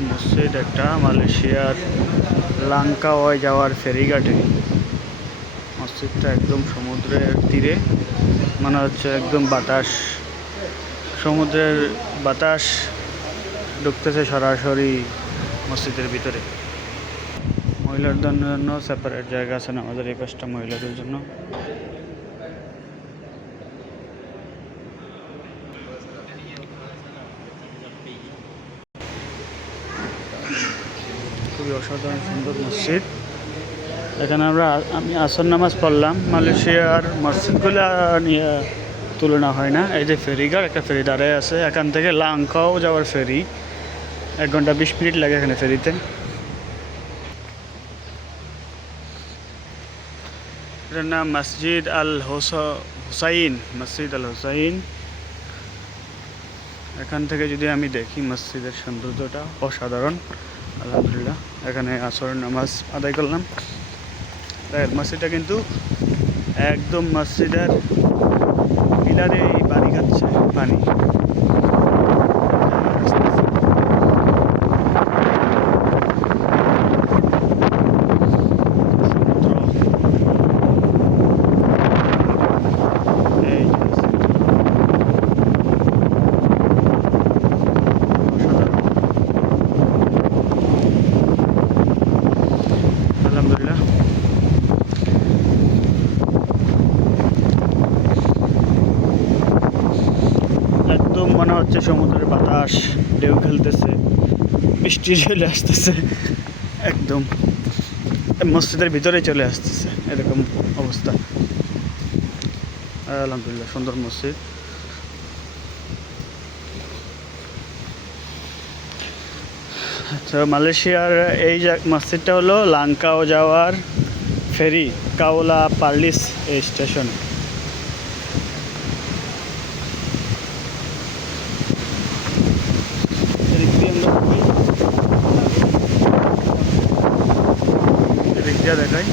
মসজিদ একটা, মালয়েশিয়ার লাঙ্কাওয়ায় যাওয়ার ফেরিঘাটে। মসজিদটা একদম সমুদ্রের তীরে, মনে হচ্ছে একদম বাতাস। সমুদ্রের বাতাস ঢুকতেছে সরাসরি মসজিদের ভিতরে। মহিলাদের জন্য সেপারেট জায়গা আছে না, আমাদের এই পাশটা মহিলাদের জন্য। খুবই অসাধারণ সুন্দর মসজিদ। এখানে আমরা আমি আসর নামাজ পড়লাম। মালয়েশিয়ার মসজিদগুলো নিয়ে তুলনা হয় না। এই যে ফেরিঘাট একটা ফেরি দাঁড়ায় আছে। এখান থেকে লাংকাও যাওয়ার ফেরি। এক ঘণ্টা বিশ মিনিট লাগে এখানে ফেরিতে। এটার নাম মসজিদ আল হোসা- হুসাইন, মসজিদ আল হুসাইন। এখান থেকে যদি আমি দেখি মসজিদের সৌন্দর্যটা, অসাধারণ। আলহামদুলিল্লাহ, এখানে আসর নামাজ আদায় করলাম। দেখেন, মসজিদটা কিন্তু একদম মসজিদের পিলারে পানি খাচ্ছে পানি এই যে অসাধারণ আলহামদুলিল্লাহ একদম মনে হচ্ছে সমুদ্রের বাতাস, ঢেউ খেলতেছে, বৃষ্টি চলে আসতেছে। একদম। মসজিদের ভিতরে চলে আসতেছে এরকম অবস্থা। আলহামদুলিল্লাহ, সুন্দর মসজিদ। আচ্ছা মালয়েশিয়ার এই মসজিদটা হলো লাঙ্কাও যাওয়ার ফেরি, কাওলা পার্লিস এই স্টেশন। બીજા દેખાય